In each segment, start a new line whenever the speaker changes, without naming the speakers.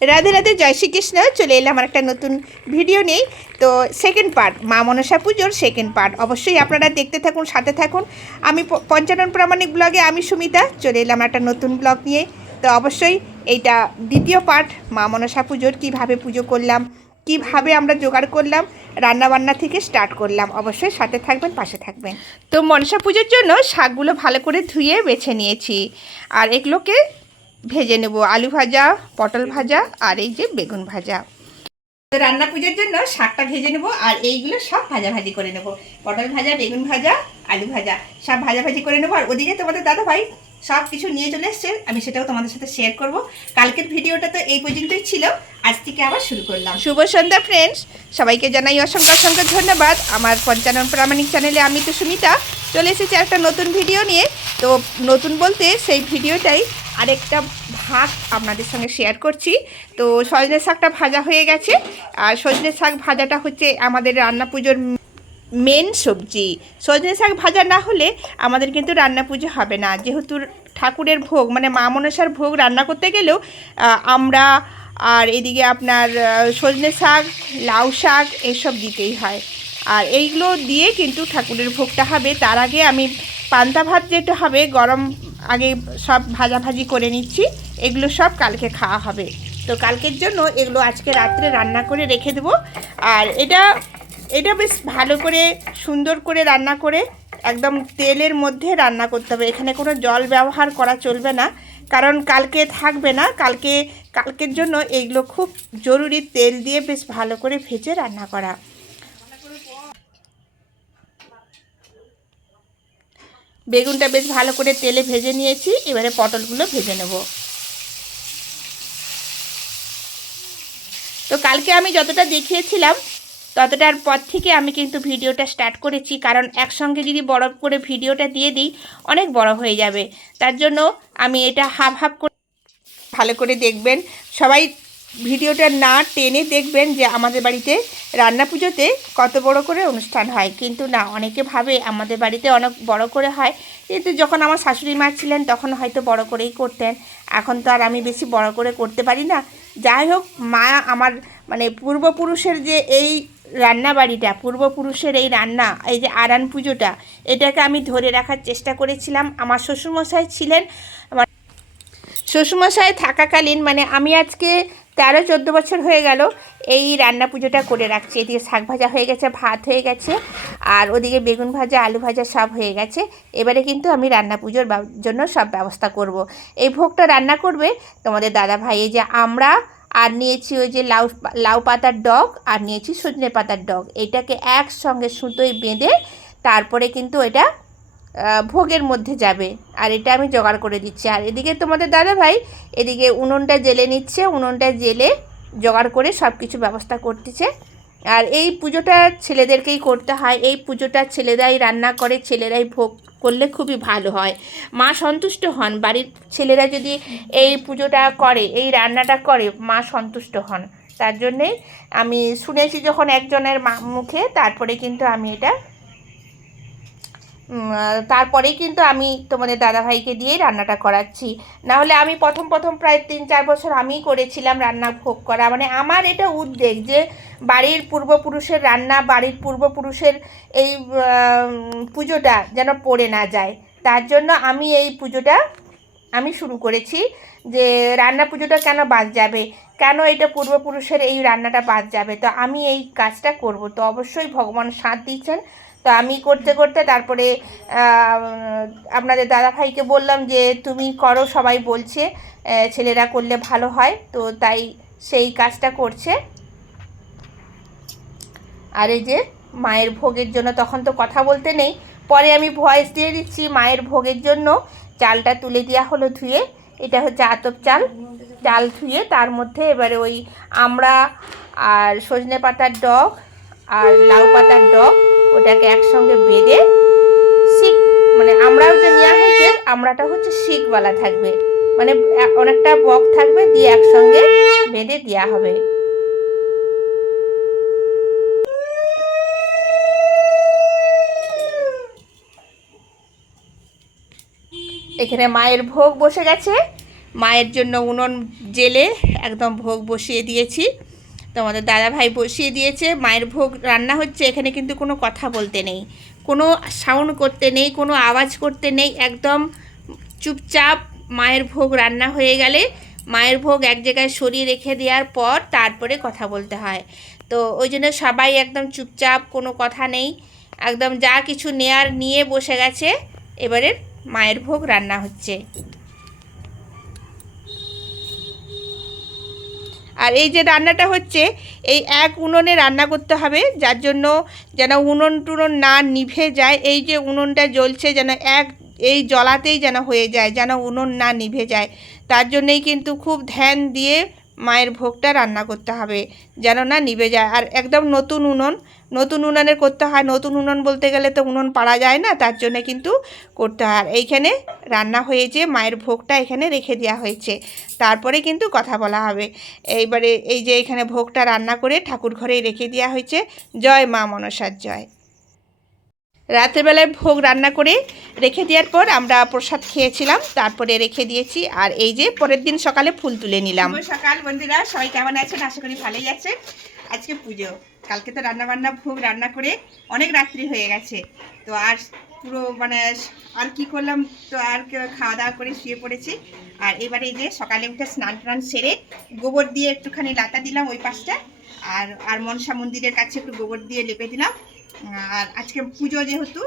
রাধে রাধে, জয় শ্রীকৃষ্ণ। চলে এলাম আমার একটা নতুন ভিডিও নেই তো সেকেন্ড পার্ট মা মনসা পুজোর সেকেন্ড পার্ট অবশ্যই আপনারা দেখতে থাকুন, সাথে থাকুন। আমি পঞ্চানন প্রামাণিক ব্লগে আমি সুমিতা। চলে এলাম একটা নতুন ব্লগ নিয়ে। তো অবশ্যই এইটা দ্বিতীয় পার্ট মা মনসা পুজোর, কীভাবে পুজো করলাম, কীভাবে আমরা জোগাড় করলাম রান্না বান্না থেকে স্টার্ট করলাম। অবশ্যই সাথে থাকবেন, পাশে থাকবেন। তো মনসা পুজোর জন্য শাকগুলো ভালো করে ধুয়ে বেছে নিয়েছি। আর এগুলোকে ভেজে নেব আলু ভাজা, পটল ভাজা আর এই যে বেগুন ভাজা। রান্না পুজোর জন্য শাকটা ভেজে নেব আর এইগুলো সব ভাজাভাজি করে নেব। পটল ভাজা, বেগুন ভাজা, আলু ভাজা সব ভাজাভাজি করে নেব। আর ওদিকে তোমাদের দাদা ভাই সব কিছু নিয়ে চলে এসছে, আমি সেটাও তোমাদের সাথে শেয়ার করব। কালকের ভিডিওটা তো এই পর্যন্তই ছিল। আজ থেকে আবার শুরু করলাম। শুভ সন্ধ্যা ফ্রেন্ডস সবাইকে জানাই অসংখ্য অসংখ্য ধন্যবাদ। আমার পঞ্চানন প্রামাণিক চ্যানেলে আমি তো সুমিতা। চলে এসেছি একটা নতুন ভিডিও নিয়ে। তো নতুন বলতে সেই ভিডিওটাই আরেকটা ভাগ আপনাদের সঙ্গে শেয়ার করছি। তো সজনে শাকটা ভাজা হয়ে গেছে। আর সজনে শাক ভাজাটা হচ্ছে আমাদের রান্না পুজোর মেন সবজি। সজনে শাক ভাজা না হলে আমাদের কিন্তু রান্না পুজো হবে না। যেহেতু ঠাকুরের ভোগ মানে মা মনসার ভোগ রান্না করতে গেলেও আমরা আর এদিকে আপনার সজনে শাক, লাউ শাক এসব দিতেই হয়। আর এইগুলো দিয়ে কিন্তু ঠাকুরের ভোগটা হবে। তার আগে আমি পান্তা ভাত যেটা হবে, গরম আগে সব ভাজাভাজি করে নিচ্ছি। এগুলো সব কালকে খাওয়া হবে। তো কালকের জন্য এগুলো আজকে রাত্রে রান্না করে রেখে দেবো। আর এটা এটা বেশ ভালো করে, সুন্দর করে রান্না করে একদম তেলের মধ্যে রান্না করতে হবে। এখানে কোনো জল ব্যবহার করা চলবে না, কারণ কালকে থাকবে না। কালকে, কালকের জন্য এগুলো খুব জরুরি তেল দিয়ে বেশ ভালো করে ভেজে রান্না করা। বেগুনটা বেশ ভালো করে তেলে ভেজে নিয়েছি, এবারে পটলগুলো ভেজে নেব। তো কালকে আমি যতটা দেখিয়েছিলাম, ততটার পর থেকে আমি কিন্তু ভিডিওটা স্টার্ট করেছি, কারণ একসঙ্গে যদি বড় করে ভিডিওটা দিয়ে দিই, অনেক বড় হয়ে যাবে। তার জন্য আমি এটা হাফ হাফ করে ভালো করে দেখবেন। সবাই ভিডিওটা না টেনে দেখবেন যে আমাদের বাড়িতে রান্না পুজোতে কত বড় করে অনুষ্ঠান হয়। কিন্তু না, অনেকে ভাবে আমাদের বাড়িতে অনেক বড় করে হয়। কিন্তু যখন আমার শাশুড়ি মা ছিলেন, তখন হয়তো বড় করেই করতেন। এখন তো আর আমি বেশি বড় করে করতে পারি না। যাই হোক, মা আমার মানে পূর্বপুরুষের যে এই রান্না বাড়িটা, পূর্বপুরুষের এই রান্না, এই যে আরান পুজোটা, এটাকে আমি ধরে রাখার চেষ্টা করেছিলাম। আমার শ্বশুরমশাই ছিলেন, আমার শ্বশুরমশাই থাকাকালীন মানে আমি আজকে তেরো চোদ্দ বছর হয়ে গেল, এই রান্না পুজোটা করে রাখছি। এদিকে শাক ভাজা হয়ে গেছে, ভাত হয়ে গেছে, আর ওদিকে বেগুন ভাজা, আলু ভাজা সব হয়ে গেছে। এবারে কিন্তু আমি রান্না পুজোর জন্য সব ব্যবস্থা করব। এই ভোগটা রান্না করবে তোমাদের দাদা ভাই, এই যে আমরা, আর নিয়েছি ওই যে লাউ লাউ পাতার ডগ, আর নিয়েছি সজনে পাতার ডগ। এটাকে একসঙ্গে সুতোয় বেঁধে, তারপরে কিন্তু এটা ভোগের মধ্যে যাবে। আর এটা আমি জোগাড় করে দিচ্ছি। আর এদিকে তোমাদের দাদা ভাই এদিকে উনুনটা জেলে নিচ্ছে। উনুনটা জেলে জোগাড় করে সব কিছু ব্যবস্থা করতেছে। আর এই পুজোটা ছেলেদেরকেই করতে হয়। এই পুজোটা ছেলেরাই রান্না করে, ছেলেরাই ভোগ করলে খুবই ভালো হয়। মা সন্তুষ্ট হন। বাড়ির ছেলেরা যদি এই পুজোটা করে, এই রান্নাটা করে, মা সন্তুষ্ট হন। তার জন্যেই আমি শুনেছি যখন একজনের মা- মুখে তারপরে কিন্তু আমি এটা তারপরেই কিন্তু আমি তোমাদের দাদাভাইকে দিয়েই রান্নাটা করাচ্ছি। না হলে আমি প্রথম প্রথম প্রায় তিন চার বছর আমিই করেছিলাম রান্না ভোগ করা। মানে আমার এটা উদ্বেগ যে বাড়ির পূর্বপুরুষের রান্না, বাড়ির পূর্বপুরুষের এই পুজোটা যেন পড়ে না যায়। তার জন্য আমি এই পুজোটা আমি শুরু করেছি যে রান্না পুজোটা কেন বাদ যাবে? কেন এটা পূর্বপুরুষের এই রান্নাটা বাদ যাবে? তো আমি এই কাজটা করব। তো অবশ্যই ভগবান সাথ দিচ্ছেন তো আমি করতে করতে তারপরে আপনাদের দাদা ভাইকে বললাম যে, তুমি করো, সবাই বলছে ছেলেরা করলে ভালো হয়। তো তাই সেই কাজটা করছে। আর এই যে, মায়ের ভোগের জন্য তখন তো কথা বলতে নেই। পরে আমি ভয়েস দিয়ে দিচ্ছি, মায়ের ভোগের জন্য চালটা তুলে দেওয়া হলো ধুয়ে। এটা হচ্ছে আতপ চাল। চাল ধুয়ে তার মধ্যে এবারে ওই আমরা আর সজনে পাতার ডগ আর লাউ পাতার ডগ ওটাকে একসঙ্গে বেঁধে শিক মানে আমরাও যে নেওয়া হয়েছে, আমরাটা হচ্ছে শিকওয়ালা থাকবে। মানে অনেকটা বক থাকবে, দিয়ে একসঙ্গে বেঁধে দেওয়া হবে। এখানে মায়ের ভোগ বসে গেছে। মায়ের জন্য উনুন, জেলে একদম ভোগ বসিয়ে দিয়েছি। তো আমাদের দাদা ভাই বসিয়ে দিয়েছে, মায়ের ভোগ রান্না হচ্ছে, এখানে কিন্তু কোনো কথা বলতে নেই। কোনো সাউন্ড করতে নেই, কোনো আওয়াজ করতে নেই, একদম চুপচাপ মায়ের ভোগ রান্না হয়ে গেলে, মায়ের ভোগ এক জায়গায় সরিয়ে রেখে দেওয়ার পর তারপরে কথা বলতে হয়। তো ওই জন্য সবাই একদম চুপচাপ, কোনো কথা নেই, একদম যা কিছু নেয়ার নিয়ে বসে গেছে এবারে মায়ের ভোগ রান্না হচ্ছে। আর এই যে রান্নাটা হচ্ছে, এই এক উনুনে রান্না করতে হবে, যার জন্য যেন উনুন টুনুন না নিভে যায়। এই যে উনুনটা জ্বলছে যেন এক, এই জলাতেই যেন হয়ে যায়, যেন উনুন না নিভে যায়। তার জন্যেই কিন্তু খুব ধ্যান দিয়ে মায়ের ভোগটা রান্না করতে হবে, যেন না নিবে যায়। আর একদম নতুন উনুন, নতুন উনুনের করতে হয়, নতুন উনুন বলতে গেলে তো উনুন পাড়া যায় না, তার জন্য কিন্তু করতে হয়। আর এইখানে রান্না হয়েছে, মায়ের ভোগটা এখানে রেখে দেওয়া হয়েছে। তারপরে কিন্তু কথা বলা হবে। এইবারে এই যে এখানে ভোগটা রান্না করে ঠাকুর ঘরেই রেখে দেওয়া হয়েছে। জয় মা মনসার জয়। রাত্রেবেলায় ভোগ রান্না করে রেখে দেওয়ার পর আমরা প্রসাদ খেয়েছিলাম, তারপরে রেখে দিয়েছি। আর এই যে পরের দিন সকালে ফুল তুলে নিলাম। সকাল বন্ধুরা, সবাই কেমন আছেন? আশা করি ভালোই আছে আজকে পুজো। কালকে তো রান্না বান্না ভোগ রান্না করে অনেক রাত্রি হয়ে গেছে। তো আর পুরো মানে আর কি করলাম, তো আর খাওয়া দাওয়া করে শুয়ে পড়েছি। আর এবারে যে সকালে উঠে স্নান টান সেরে গোবর দিয়ে একটুখানি লাতা দিলাম ওই পাশটা। আর আর মনসা মন্দিরের কাছে একটু গোবর দিয়ে লেপে দিলাম। আর আজকে পুজো যেহেতু,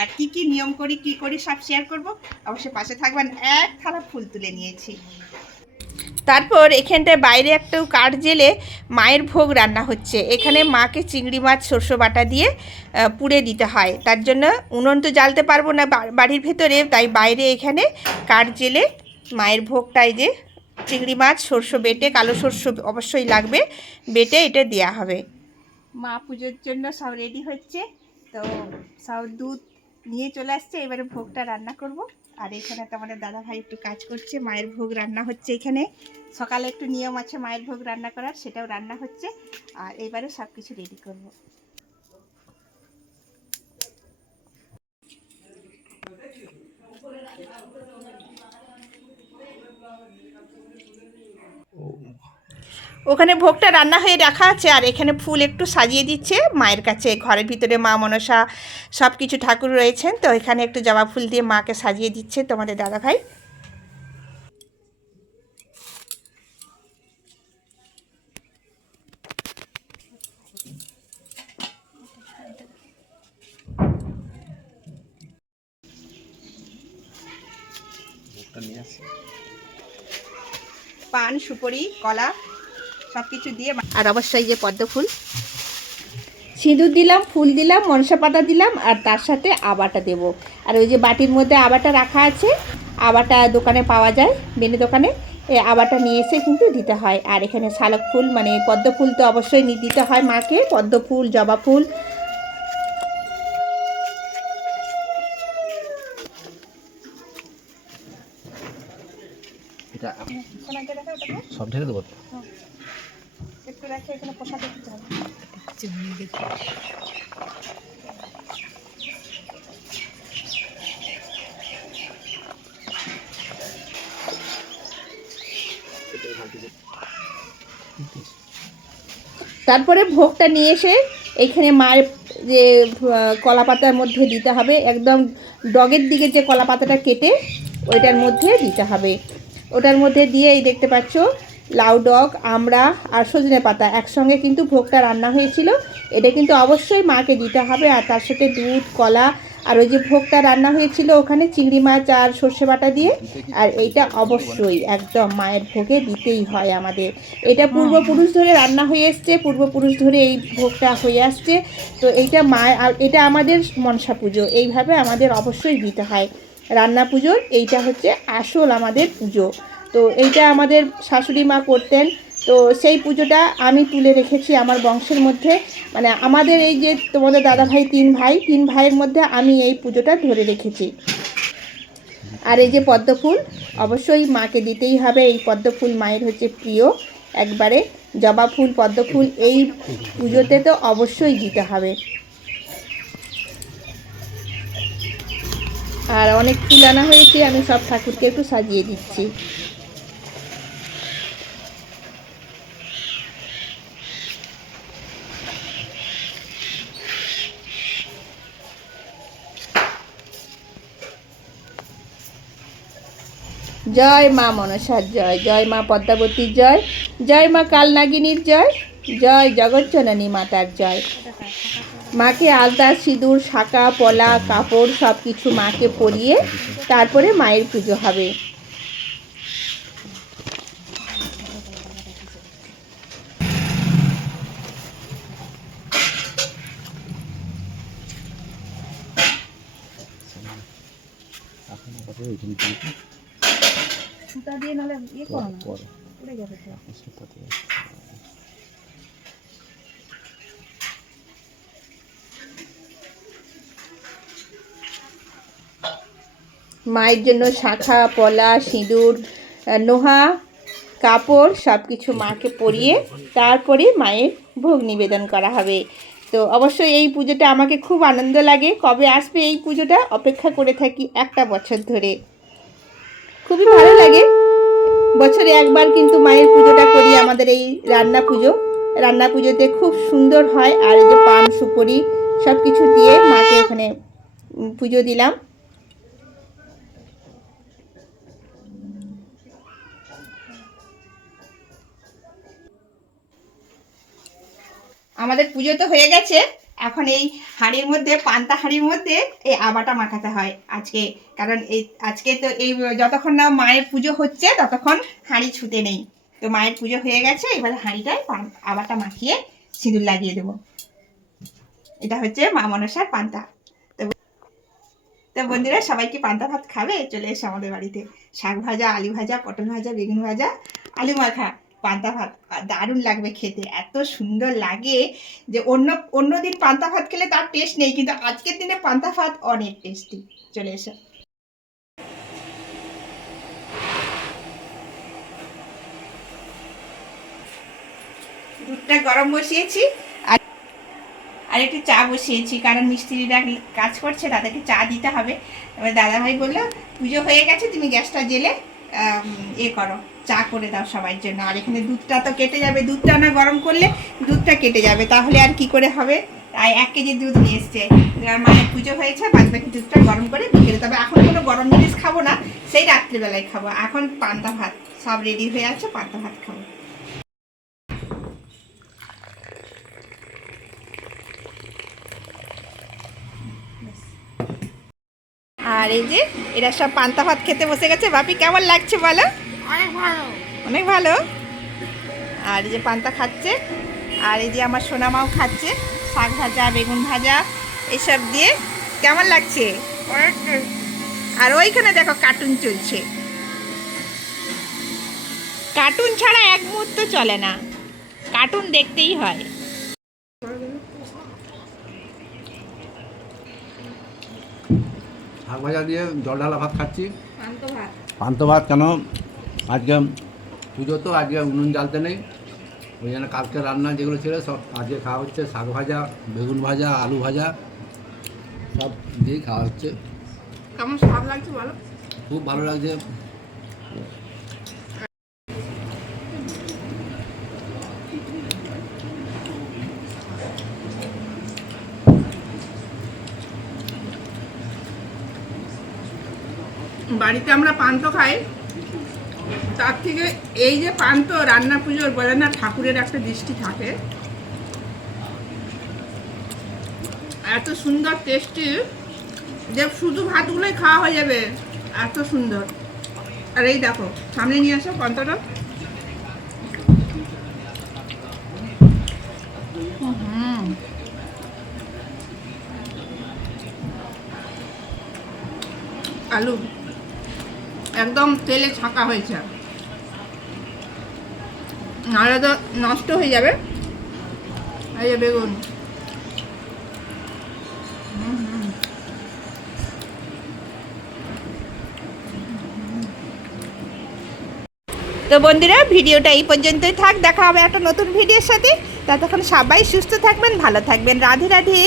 আর কি কি নিয়ম করি, কি করি, সব শেয়ার করব। অবশ্যই পাশে থাকবেন। এক থালা ফুল তুলে নিয়েছি। তারপর এখানটায় বাইরে একটু কাঠ জেলে মায়ের ভোগ রান্না হচ্ছে। এখানে মাকে চিংড়ি মাছ, সর্ষে বাটা দিয়ে পুড়ে দিতে হয়। তার জন্য উনুন তো জ্বালতে পারব না বাড়ির ভেতরে। তাই বাইরে এখানে কাঠ জেলে মায়ের ভোগটাই যে চিংড়ি মাছ, সর্ষে বেটে, কালো সর্ষে অবশ্যই লাগবে, বেটে এটা দেওয়া হবে। মা পুজোর জন্য সব রেডি হচ্ছে। তো সব দুধ নিয়ে চলে আসছে। এবারে ভোগটা রান্না করব। আর এখানে তো আমাদের দাদাভাই একটু কাজ করছে। মায়ের ভোগ রান্না হচ্ছে এখানে। সকালে একটু নিয়ম আছে মায়ের ভোগ রান্না করার, সেটাও রান্না হচ্ছে। আর এবারে সব কিছু রেডি করব। ওখানে ভোগটা রান্না হয়ে রাখা আছে আর এখানে ফুল একটু সাজিয়ে দিচ্ছে মায়ের কাছে। ঘরের ভিতরে মা মনসা সব কিছু ঠাকুর রয়েছেন। তো এখানে একটু জবা ফুল দিয়ে মাকে সাজিয়ে দিচ্ছে তোমাদের দাদা ভাই পান সুপরি কলা। সব কিছু দিয়ে আর অবশ্যই যে পদ্ম ফুল। সিঁদুর দিলাম ফুল দিলাম মনসা পাতা দিলাম আর তার সাথে আবাটা দেব। আর ওই যে বাটির মধ্যে আবাটা রাখা আছে আবাটা দোকানে পাওয়া যায় বেনে দোকানে। এই আবাটা নিয়ে এসে কিন্তু দিতে হয়। আর এখানে শালক ফুল মানে পদ্ম ফুল তো অবশ্যই দিতে হয় মাকে পদ্ম ফুল জবা ফুল।
সব ঢেকে দেবো
এখানে পোশাক দিতে হবে। তারপরে ভোগটা নিয়ে এসে এখানে মায়ের যে কলা পাতার মধ্যে দিতে হবে। একদম ডগের দিকে যে কলা পাতাটা কেটে, ওইটার মধ্যে দিতে হবে। ওটার মধ্যে দিয়ে এই দেখতে পাচ্ছ লাউ ডগ আমড়া আর সজনে পাতা। একসঙ্গে কিন্তু ভোগটা রান্না হয়েছিল। এটা কিন্তু অবশ্যই মাকে দিতে হবে আর তার সাথে দুধ, কলা আর ওই যে ভোগটা রান্না হয়েছিল ওখানে চিংড়ি মাছ আর সর্ষে বাটা দিয়ে। আর এইটা অবশ্যই একদম মায়ের ভোগে দিতেই হয় আমাদের। এটা পূর্বপুরুষ ধরে রান্না হয়ে এসছে, পূর্বপুরুষ ধরে এই ভোগটা হয়ে আসছে। তো এইটা আর এটা আমাদের মনসা পুজো, এইভাবে আমাদের অবশ্যই দিতে হয়। রান্না পুজোর, এইটা হচ্ছে আসল আমাদের পুজো। তো এইটা আমাদের শাশুড়ি মা করতেন। তো সেই পুজোটা আমি তুলে রেখেছি আমার বংশের মধ্যে। মানে আমাদের এই যে তোমাদের দাদা ভাই তিন ভাই, তিন ভাইয়ের মধ্যে আমি এই পুজোটা ধরে রেখেছি। আর এই যে পদ্ম ফুল অবশ্যই মাকে দিতেই হবে। এই পদ্ম ফুল মায়ের হচ্ছে প্রিয়। একবারে জবা ফুল পদ্ম ফুল এই পুজোতে তো অবশ্যই দিতে হবে। আর অনেক ফুল আনা হয়েছে, আমি সব ঠাকুরকে একটু সাজিয়ে দিচ্ছি। জয় মা মনসার জয় জয় মা পদ্মাবতীর জয় জয় মা কালনাগিনীর জয় জয় জগজ্জননী মাতার জয়। মাকে আলতা, সিঁদুর শাঁকা পলা, কাপড় সব কিছু মাকে পরিয়ে তারপরে মায়ের পুজো হবে
আপাতত এখানে দিয়ে দিই।
সুতা দিয়ে নাহলে ইয়ে করো না। উড়ে যাবে তো
সুতাতে
মায়ের জন্য শাখা পলা সিঁদুর নোহা কাপড় সব কিছু মাকে পরিয়ে তারপরে মায়ের ভোগ নিবেদন করা হবে। তো অবশ্যই এই পুজোটা আমাকে খুব আনন্দ লাগে। কবে আসবে এই পুজোটা অপেক্ষা করে থাকি একটা বছর ধরে। খুবই ভালো লাগে। বছরে একবার কিন্তু মায়ের পুজোটা করি, আমাদের এই রান্না পুজো। রান্না পুজোতে খুব সুন্দর হয়, আর এই যে পান, সুপুরি সব কিছু দিয়ে মাকে ওখানে পুজো দিলাম। আমাদের পুজো তো হয়ে গেছে। এখন এই হাঁড়ির মধ্যে, পান্তা হাঁড়ির মধ্যে এই আবাটা মাখাতে হয় আজকে। কারণ এই, আজকে তো এই যতক্ষণ না মায়ের পুজো হচ্ছে, ততক্ষণ হাঁড়ি ছুতে নেই। তো মায়ের পুজো হয়ে গেছে, এবার হাঁড়িটায় আবাটা মাখিয়ে সিঁদুর লাগিয়ে দেবো। এটা হচ্ছে মা মনসার পান্তা। তো তো বন্ধুরা সবাই কি পান্তা ভাত খাবে? চলে এসো আমাদের বাড়িতে। শাক ভাজা, আলু ভাজা, পটল ভাজা, বেগুন ভাজা, আলু মাখা। পান্তা ভাত দারুণ লাগবে খেতে। এত সুন্দর লাগে যে অন্য অন্য দিন পান্তা ভাত খেলে তার টেস্ট নেই, কিন্তু আজকের দিনে পান্তা ভাত অনেক টেস্টি চলে এসো। দুধটা গরম বসিয়েছি, আর একটু চা বসিয়েছি, কারণ মিস্ত্রিরা কাজ করছে, তাদেরকে চা দিতে হবে। এবার দাদাভাই বলল, পুজো হয়ে গেছে, তুমি গ্যাসটা জেলে এ করো। চা করে দাও সবার জন্য আর এখানে দুধটা তো কেটে যাবে। দুধটা না গরম করলে দুধটা কেটে যাবে। তাহলে আর কি করে হবে? তাই এক কেজি দুধ নিয়ে এসছে। মায়ের পুজো হয়েছে বাদ বাকি দুধটা গরম করে বিকেলে। তবে এখন কোনো গরম জিনিস খাব না, সেই রাত্রিবেলায় খাব। এখন পান্তা ভাত। সব রেডি হয়ে আছে, পান্তা ভাত খাব। আর এই যে, এরা সব পান্তা ভাত খেতে বসে গেছে। বাপি কেমন লাগছে বলো?
অনেক ভালো।
আর এই যে পান্তা খাচ্ছে আর এই যে আমার সোনামাও খাচ্ছে শাক ভাজা বেগুন ভাজা এসব দিয়ে কেমন লাগছে? আর ওইখানে দেখো কার্টুন চলছে। কার্টুন ছাড়া এক মুহূর্ত চলে না। কার্টুন দেখতেই হয়।
শাক ভাজা দিয়ে জল ঢালা ভাত খাচ্ছি। পান্ত ভাত কেন? আজকে পুজো তো আজকে উনুন জ্বালতে নেই। ওই জন্য কালকে রান্না যেগুলো ছিল সব আজকে খাওয়া হচ্ছে শাক ভাজা বেগুন ভাজা আলু ভাজা সব দিয়েই খাওয়া হচ্ছে।
কেমন স্বাদ লাগছে বলো?
খুব ভালো লাগছে।
বাড়িতে আমরা পান্ত খাই। তার থেকে এই যে পান্ত রান্না পুজোর বলে না ঠাকুরের একটা দৃষ্টি থাকে। এত সুন্দর টেস্টি যে শুধু ভাতগুলোই খাওয়া হয়ে যাবে। এত সুন্দর। আর এই দেখো, সামনে নিয়ে আসো পান্তটা। আলু। একদম তেলে ছাঁকা হয়েছে। নাহলে তো নষ্ট হয়ে যাবে। এই যে বেগুন। তো বন্ধুরা, ভিডিওটা এই পর্যন্তই থাক। দেখা হবে একটা নতুন ভিডিওর সাথে। ততক্ষণ সবাই সুস্থ থাকবেন, ভালো থাকবেন। রাধে রাধে।